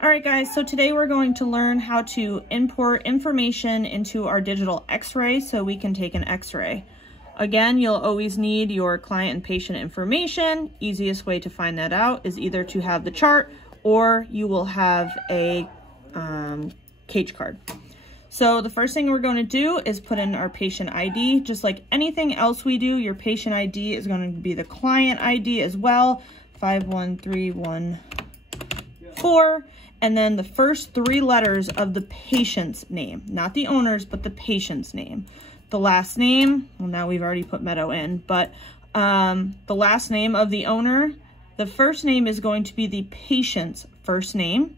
All right, guys, so today we're going to learn how to import information into our digital x-ray so we can take an x-ray. Again, you'll always need your client and patient information. Easiest way to find that out is either to have the chart or you will have a cage card. So the first thing we're going to do is put in our patient ID. Just like anything else we do, your patient ID is going to be the client ID as well, 51314. And then the first three letters of the patient's name, not the owner's, but the patient's name. The last name, well, now we've already put Meadow in, but the last name of the owner, the first name is going to be the patient's first name.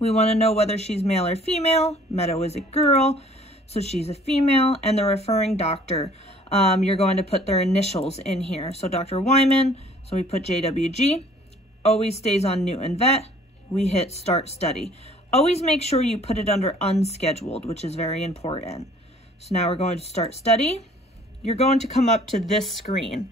We want to know whether she's male or female. Meadow is a girl, so she's a female. And the referring doctor, you're going to put their initials in here. So Dr. Wyman, so we put JWG, always stays on Newton Vet. We hit start study. Always make sure you put it under unscheduled, which is very important. So now we're going to start study. You're going to come up to this screen.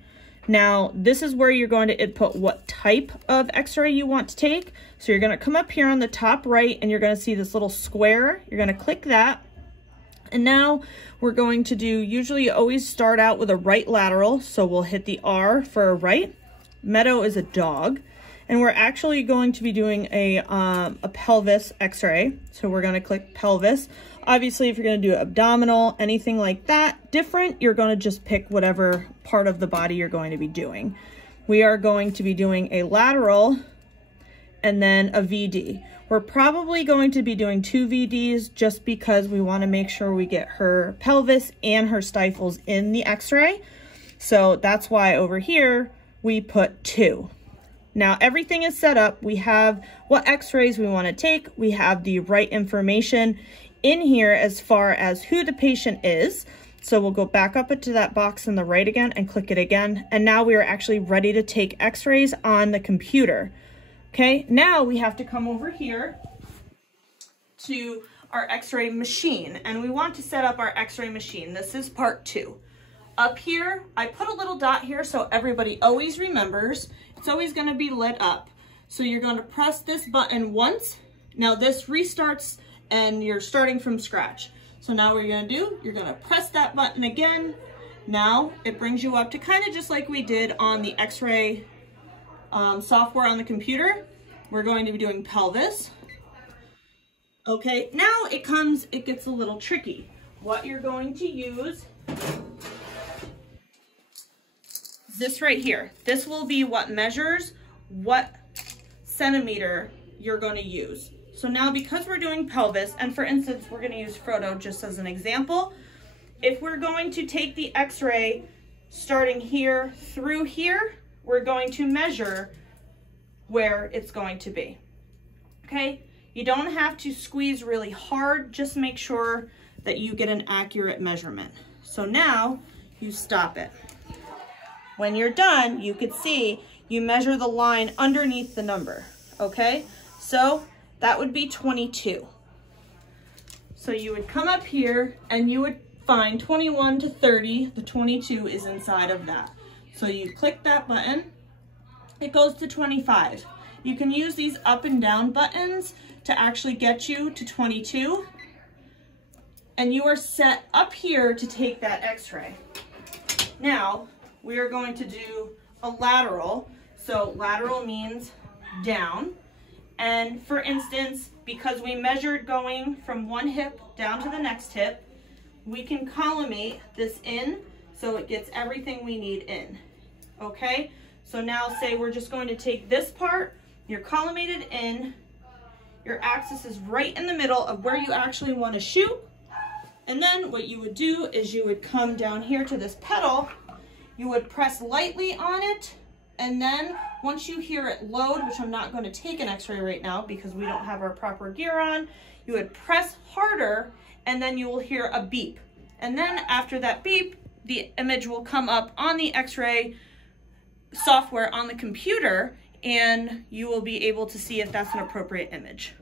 Now, this is where you're going to input what type of x-ray you want to take. So you're going to come up here on the top right and you're going to see this little square. You're going to click that. And now we're going to do, usually you always start out with a right lateral. So we'll hit the R for a right. Meadow is a dog. And we're actually going to be doing a pelvis x-ray. So we're going to click pelvis. Obviously, if you're going to do abdominal, anything like that, different, you're going to just pick whatever part of the body you're going to be doing. We are going to be doing a lateral and then a VD. We're probably going to be doing 2 VDs just because we want to make sure we get her pelvis and her stifles in the x-ray. So that's why over here we put 2. Now everything is set up. We have what x-rays we want to take. We have the right information in here as far as who the patient is. So we'll go back up into that box on the right again and click it again. And now we are actually ready to take x-rays on the computer. Okay, now we have to come over here to our x-ray machine and we want to set up our x-ray machine. This is part 2. Up here, I put a little dot here so everybody always remembers. It's always going to be lit up. So you're going to press this button once. Now this restarts and you're starting from scratch. So now what you're going to do, you're going to press that button again. Now it brings you up to kind of just like we did on the x-ray software on the computer. We're going to be doing pelvis. Okay, now it gets a little tricky. What you're going to use this right here. This will be what measures what centimeter you're going to use. So now because we're doing pelvis, and for instance, we're going to use Frodo just as an example. If we're going to take the x-ray starting here through here, we're going to measure where it's going to be. Okay? You don't have to squeeze really hard. Just make sure that you get an accurate measurement. So now you stop it. When you're done, you could see you measure the line underneath the number, okay? So that would be 22. So you would come up here and you would find 21 to 30. The 22 is inside of that. So you click that button, it goes to 25. You can use these up and down buttons to actually get you to 22. And you are set up here to take that x-ray. Now, we are going to do a lateral. So lateral means down. And for instance, because we measured going from one hip down to the next hip, we can collimate this in so it gets everything we need in. Okay? So now say we're just going to take this part, you're collimated in, your axis is right in the middle of where you actually want to shoot. And then what you would do is you would come down here to this pedal. You would press lightly on it, and then once you hear it load, which I'm not going to take an x-ray right now because we don't have our proper gear on, you would press harder, and then you will hear a beep. And then after that beep, the image will come up on the x-ray software on the computer, and you will be able to see if that's an appropriate image.